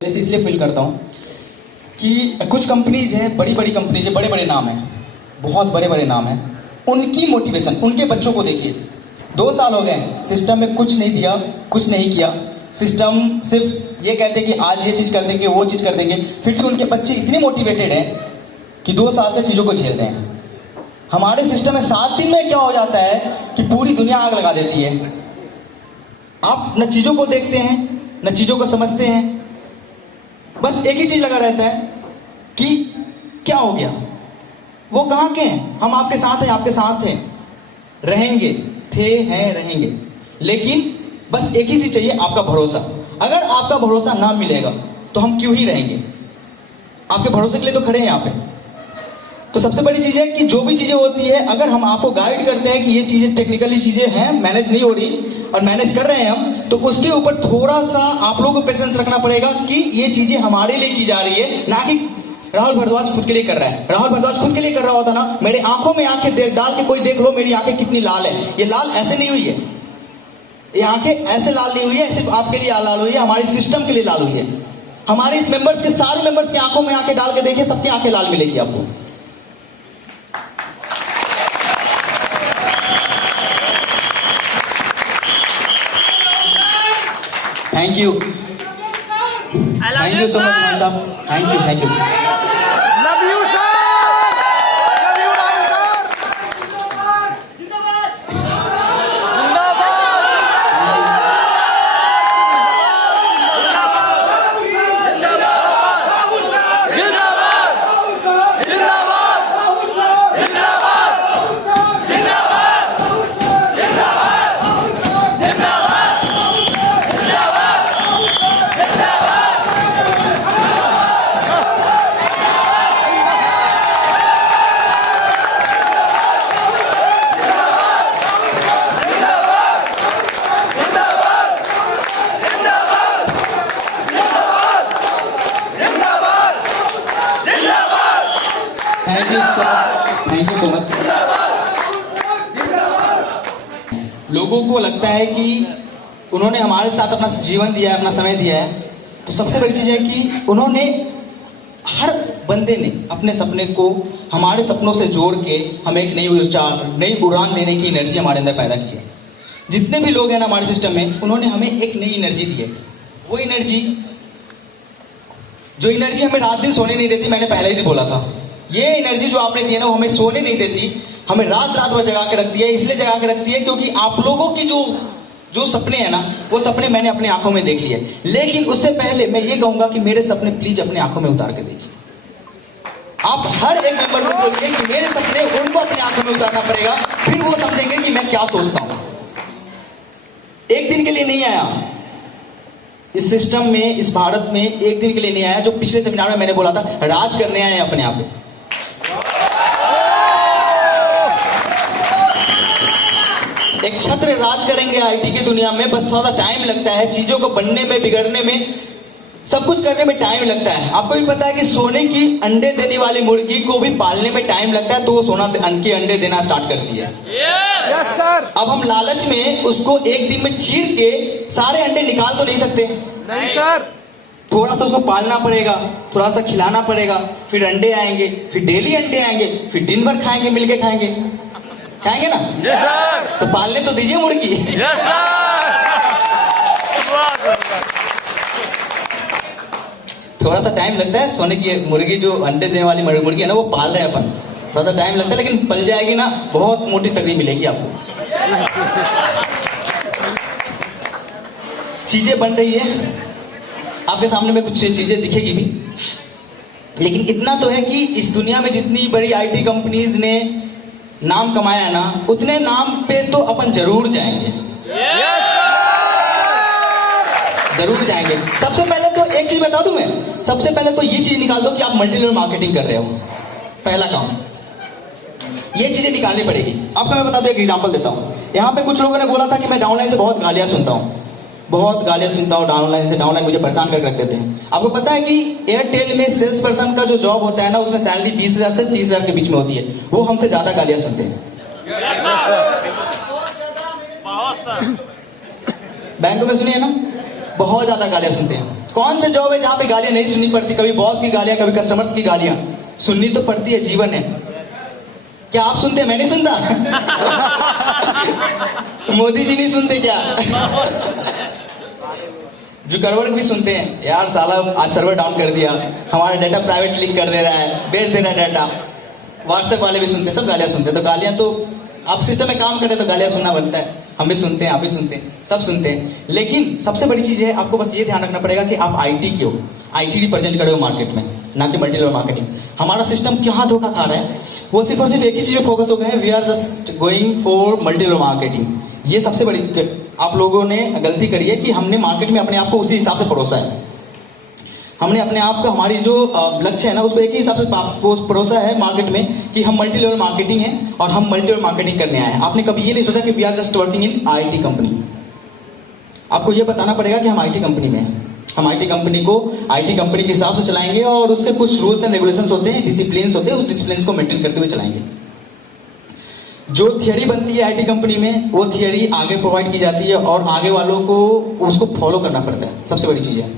जैसे इसलिए फील करता हूँ कि कुछ कंपनीज हैं, बड़ी बड़ी कंपनीज है, बड़े बड़े नाम हैं, बहुत बड़े बड़े नाम हैं, उनकी मोटिवेशन, उनके बच्चों को देखिए। 2 साल हो गए, सिस्टम में कुछ नहीं दिया, कुछ नहीं किया। सिस्टम सिर्फ ये कहते हैं कि आज ये चीज कर देंगे, वो चीज कर देंगे, फिर भी उनके बच्चे इतने मोटिवेटेड हैं कि 2 साल से चीजों को झेल रहे हैं। हमारे सिस्टम में 7 दिन में क्या हो जाता है कि पूरी दुनिया आग लगा देती है। आप न चीजों को देखते हैं, न चीजों को समझते हैं, बस एक ही चीज लगा रहता है कि क्या हो गया, वो कहां के हैं, हम आपके साथ हैं, आपके साथ हैं, रहेंगे, थे, हैं, रहेंगे। लेकिन बस एक ही चीज चाहिए, आपका भरोसा। अगर आपका भरोसा ना मिलेगा तो हम क्यों ही रहेंगे? आपके भरोसे के लिए तो खड़े हैं यहाँ पे। तो सबसे बड़ी चीज है कि जो भी चीजें होती है, अगर हम आपको गाइड करते हैं कि ये चीजें टेक्निकली चीजें हैं, मैनेज नहीं हो रही और मैनेज कर रहे हैं हम, तो उसके ऊपर थोड़ा सा आप लोगों को पेशेंस रखना पड़ेगा कि ये चीजें हमारे लिए की जा रही है, ना कि राहुल भारद्वाज खुद के लिए कर रहा है। राहुल भारद्वाज खुद के लिए कर रहा होता ना, मेरे आंखों में आंखें डाल के कोई देख लो, मेरी आंखें कितनी लाल है। ये लाल ऐसे नहीं हुई है, ये आंखें ऐसे लाल नहीं हुई है, सिर्फ आपके लिए लाल हुई है, हमारे सिस्टम के लिए लाल हुई है। हमारे इस मेंबर्स के, सारे मेंबर्स की आंखों में आंखें डाल के देखिए, सबकी आंखें लाल मिलेगी आपको। थैंक यू सो मच मान साहब, thank you. Love you sir, love you Rahul sir, जिंदाबाद थैंक यू सो मच। लोगों को लगता है कि उन्होंने हमारे साथ अपना जीवन दिया है, अपना समय दिया है, तो सबसे बड़ी चीज है कि उन्होंने, हर बंदे ने अपने सपने को हमारे सपनों से जोड़ के हमें एक नई ऊर्जा, नई उड़ान देने की एनर्जी हमारे अंदर पैदा की है। जितने भी लोग हैं ना हमारे सिस्टम में, उन्होंने हमें एक नई एनर्जी दी है। वो एनर्जी, जो एनर्जी हमें रात दिन सोने नहीं देती, मैंने पहले ही बोला था, ये एनर्जी जो आपने दी है ना, वो हमें सोने नहीं देती, हमें रात रात भर जगा के रखती है। इसलिए जगा के रखती है क्योंकि आप लोगों की जो सपने हैं ना, वो सपने मैंने अपनी आंखों में देख लिए। लेकिन उससे पहले मैं ये कहूंगा कि मेरे सपने प्लीज अपनी आंखों में उतार के देखिए। आप हर एक मेंबर को बोलिए कि मेरे सपने उनको अपनी आंखों में उतारना पड़ेगा, फिर वो समझेंगे कि मैं क्या सोचता हूं। एक दिन के लिए नहीं आया इस सिस्टम में, इस भारत में एक दिन के लिए नहीं आया। जो पिछले सेमिनार में मैंने बोला था, राज करने आए अपने आप पे। एक छत्र राज करेंगे आईटी की दुनिया में। बस थोड़ा सा टाइम लगता है, चीजों को बनने में, बिगड़ने में, सब कुछ करने में टाइम लगता है। आपको भी पता है कि सोने की अंडे देने वाली मुर्गी को भी पालने में टाइम लगता है, तो वो सोना के अंडे देना स्टार्ट करती है। Yes sir. अब हम लालच में उसको एक दिन में चीर के सारे अंडे निकाल तो नहीं सकते। नहीं सर, थोड़ा सा उसको पालना पड़ेगा, थोड़ा सा खिलाना पड़ेगा, फिर अंडे आएंगे, फिर डेली अंडे आएंगे, फिर दिन भर खाएंगे, मिलके खाएंगे ना। Yes sir. तो पालने तो दीजिए मुर्गी। Yes sir. थोड़ा सा टाइम लगता है। सोने की मुर्गी, जो अंडे देने वाली मुर्गी है ना, वो पाल रहे हैं अपन, थोड़ा सा टाइम लगता है, लेकिन पल जाएगी ना, बहुत मोटी तकलीफ मिलेगी आपको। चीजें बन रही है आपके सामने में, कुछ चीजें दिखेगी भी, लेकिन इतना तो है कि इस दुनिया में जितनी बड़ी आईटी कंपनीज ने नाम कमाया है ना, उतने नाम पे तो अपन जरूर जाएंगे। जरूर जाएंगे। सबसे पहले तो एक चीज बता दूं मैं, सबसे पहले तो ये चीज निकाल दो कि आप मल्टी लेवल मार्केटिंग कर रहे हो। पहला काम ये चीजें निकालनी पड़ेगी। आपको मैं बता दूं, एक एग्जांपल देता हूं। यहाँ पे कुछ लोगों ने बोला था कि मैं डाउनलाइन से बहुत गालियां सुनता हूँ, डाउनलाइन से। डाउनलाइन मुझे परेशान कर रखते थे। आपको पता है कि एयरटेल में सेल्स पर्सन का जो जॉब होता है ना, उसमें सैलरी 20,000 से 30,000 के बीच में होती है। वो हमसे ज्यादा गालियां सुनते हैं। बैंकों में सुनिए ना, बहुत ज्यादा गालियां सुनते हैं। कौन से जॉब है जहां पे गालियां नहीं सुननी पड़ती? कभी बॉस की गालियां, कभी कस्टमर्स की गालियां सुननी तो पड़ती है, जीवन है। क्या आप सुनते हैं? मैं नहीं सुनता। मोदी जी नहीं सुनते क्या? जुकरबर्ग भी सुनते हैं, यार साला आज सर्वर डाउन कर दिया, हमारा डाटा प्राइवेट लीक कर दे रहा है, बेच दे रहा है डाटा। व्हाट्सएप वाले भी सुनते हैं, सब गालियां सुनते हैं। तो गालियां तो आप सिस्टम में काम करें तो गालियां सुनना बनता है। हम भी सुनते हैं, आप भी सुनते हैं, सब सुनते हैं। लेकिन सबसे बड़ी चीज है, आपको बस ये ध्यान रखना पड़ेगा कि आप आईटी के हो, आईटी रिप्रेजेंट करे हो मार्केट में, ना कि मल्टी लेवल मार्केटिंग। हमारा सिस्टम कहाँ धोखा खा रहा है, वो सिर्फ और सिर्फ एक ही चीज में फोकस हो गए हैं, we are just going for multi level marketing. ये सबसे बड़ी आप लोगों ने गलती करी है कि हमने मार्केट में अपने आप को उसी हिसाब से परोसा है। हमने अपने आप को, हमारी जो लक्ष्य है ना, उसको एक ही हिसाब से परोसा है मार्केट में कि हम मल्टी लेवल मार्केटिंग है और हम मल्टी लेवल मार्केटिंग करने आए हैं। आपने कभी ये नहीं सोचा कि we are just working in IT company. आपको ये बताना पड़ेगा कि हम आईटी कंपनी में हैं। हम आईटी कंपनी को आईटी कंपनी के हिसाब से चलाएंगे और उसके कुछ रूल्स एंड रेगुलेशंस होते हैं, डिसिप्लिन होते हैं, उस डिसिप्लिन को मेंटेन करते हुए चलाएंगे। जो थियरी बनती है आईटी कंपनी में, वो थियरी आगे प्रोवाइड की जाती है और आगे वालों को उसको फॉलो करना पड़ता है। सबसे बड़ी चीज है,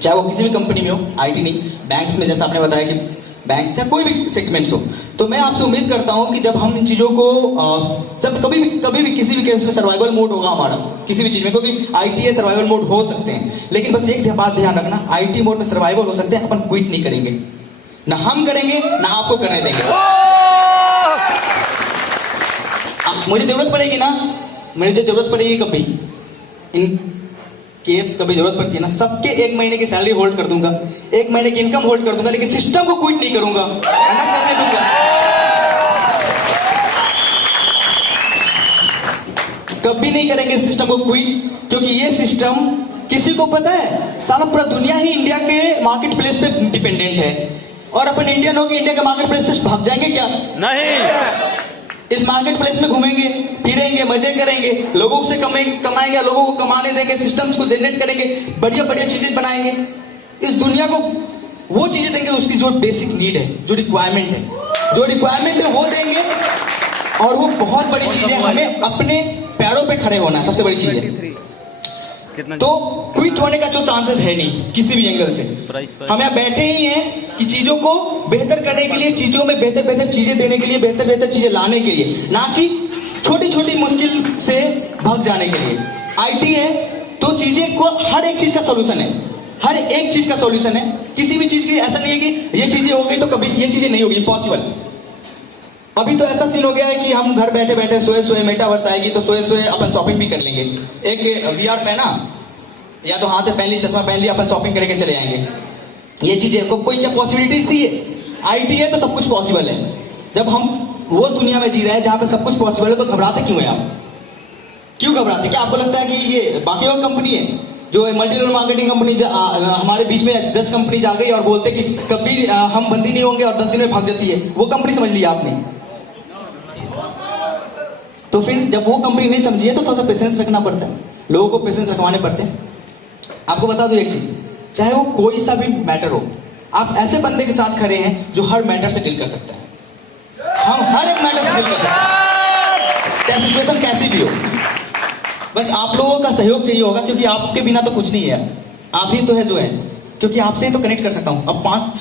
चाहे वो किसी भी कंपनी में हो, आईटी नहीं, बैंक्स में, जैसा आपने बताया कि बैंक्स या कोई भी सेगमेंट्स हो। तो मैं आपसे उम्मीद करता हूं कि जब हम इन चीजों को जब कभी भी किसी भी केस में सर्वाइवल मोड होगा हमारा किसी भी चीज में, क्योंकि आईटी है, सर्वाइवल मोड हो सकते हैं, लेकिन बस एक बात ध्यान रखना, आईटी मोड में सर्वाइवल हो सकते हैं, अपन क्विट नहीं करेंगे, ना हम करेंगे ना आपको करने देंगे। मुझे जरूरत पड़ेगी ना, मुझे जरूरत पड़ेगी कभी, इन केस कभी जरूरत पड़ती है ना, सबके 1 महीने की सैलरी होल्ड कर दूंगा, 1 महीने की इनकम होल्ड कर दूंगा, लेकिन सिस्टम को क्विट नहीं करूंगा, ना करने दूंगा। कभी नहीं करेंगे सिस्टम को क्विट, क्योंकि ये सिस्टम किसी को पता है, साला पूरा दुनिया ही इंडिया के मार्केट प्लेस पे डिपेंडेंट है, और अपन इंडियन होकर इंडिया के मार्केट प्लेस से भाग जाएंगे क्या? नहीं। इस मार्केट प्लेस में घूमेंगे, फिरेंगे, मजे करेंगे, लोगों से कमाएंगे, लोगों को कमाने देंगे, सिस्टम्स को जनरेट करेंगे, बढ़िया बढ़िया चीजें बनाएंगे, इस दुनिया को वो चीजें देंगे उसकी जो बेसिक नीड है, जो रिक्वायरमेंट है वो देंगे। और वो बहुत बड़ी चीज है, हमें अपने पैरों पे खड़े होना है, सबसे बड़ी चीज है। तो क्विट होने का जो चांसेस है नहीं किसी भी एंगल से। हम यहाँ बैठे ही हैं कि चीजों को बेहतर करने के लिए, चीजों में बेहतर चीजें देने के लिए, बेहतर चीजें लाने के लिए, ना कि छोटी छोटी मुश्किल से भाग जाने के लिए। आईटी है तो चीजें को, हर एक चीज का सॉल्यूशन है, हर एक चीज का सॉल्यूशन है। किसी भी चीज की ऐसा नहीं है कि ये चीजें हो गई तो कभी ये चीजें नहीं होगी, इम्पॉसिबल। अभी तो ऐसा सीन हो गया है कि हम घर बैठे बैठे सोए मेटावर्स आएगी तो सोए अपन शॉपिंग भी कर लेंगे। एक वीआर पहना, या तो हाथ में पहन ली, चश्मा पहन लिया, अपन शॉपिंग करके चले आएंगे। ये चीजें को कोई क्या पॉसिबिलिटीज थी है? आईटी है तो सब कुछ पॉसिबल है। जब हम वो दुनिया में जी रहे हैं जहां पे सब कुछ पॉसिबल है, तो घबराते क्यों है आप? क्यों घबराते? क्या आपको लगता है कि ये बाकी और कंपनी है जो मल्टी लेवल मार्केटिंग कंपनी हमारे बीच में 10 कंपनीज आ गई और बोलते कि कभी हम बंदी नहीं होंगे और 10 दिन में भाग जाती है, वो कंपनी समझ लिया आपने? तो फिर जब वो कंपनी नहीं समझी है तो थोड़ा सा पेशेंस रखना पड़ता है, लोगों को पेशेंस रखवाने पड़ते हैं। आपको बता दूं एक चीज, चाहे वो कोई सा भी मैटर हो, आप ऐसे बंदे के साथ खड़े हैं जो हर मैटर से डील कर सकता है। हम हर एक मैटर से डील कर सकते हैं, चाहे सिचुएशन कैसी भी हो। बस आप लोगों का सहयोग चाहिए होगा, क्योंकि आपके बिना तो कुछ नहीं है, आप ही तो है जो है, क्योंकि आपसे ही तो कनेक्ट कर सकता हूं। अब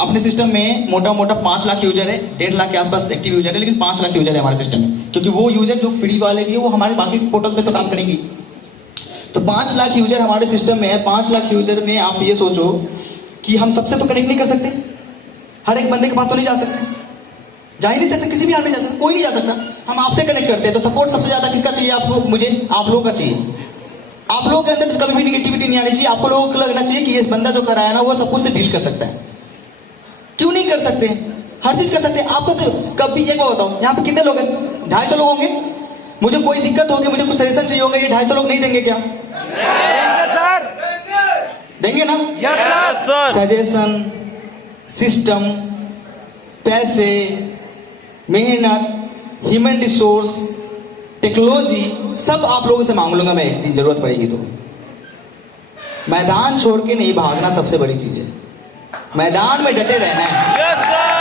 अपने सिस्टम में मोटा 5 लाख यूजर है, 1.5 लाख के आसपास एक्टिव यूजर है, लेकिन 5 लाख यूजर है हमारे सिस्टम में, क्योंकि वो यूजर जो फ्री वाले भी है वो हमारे बाकी पोर्टल पे तो काम करेंगे। तो 5 लाख यूजर हमारे सिस्टम में है। 5 लाख यूजर में आप ये सोचो कि हम सबसे तो कनेक्ट नहीं कर सकते, हर एक बंदे के पास तो नहीं जा सकते, जा ही नहीं सकते, किसी भी हाल में जा सकते, कोई नहीं जा सकता। हम आपसे कनेक्ट करते हैं, तो सपोर्ट सबसे ज्यादा किसका चाहिए आपको? मुझे, आप लोगों का चाहिए। आप लोगों के अंदर कभी भी निगेटिविटी नहीं आनी चाहिए। आपको लोगों को लगना चाहिए कि ये बंदा जो खड़ा है ना, वो सब कुछ से डील कर सकता है। क्यों नहीं कर सकते? हर चीज कर सकते हैं। आपको कभी एक बात बताओ, यहाँ पे कितने लोग हैं? 250 लोग होंगे। मुझे कोई दिक्कत होगी, मुझे कुछ सजेशन चाहिए होगा, ये 250 लोग नहीं देंगे क्या? सर देंगे ना? Yes sir. सजेशन, सिस्टम, पैसे, मेहनत, ह्यूमन रिसोर्स, टेक्नोलॉजी, सब आप लोगों से मांग लूंगा मैं एक दिन, जरूरत पड़ेगी तो। मैदान छोड़ के नहीं भागना सबसे बड़ी चीज है, मैदान में डटे रहना है।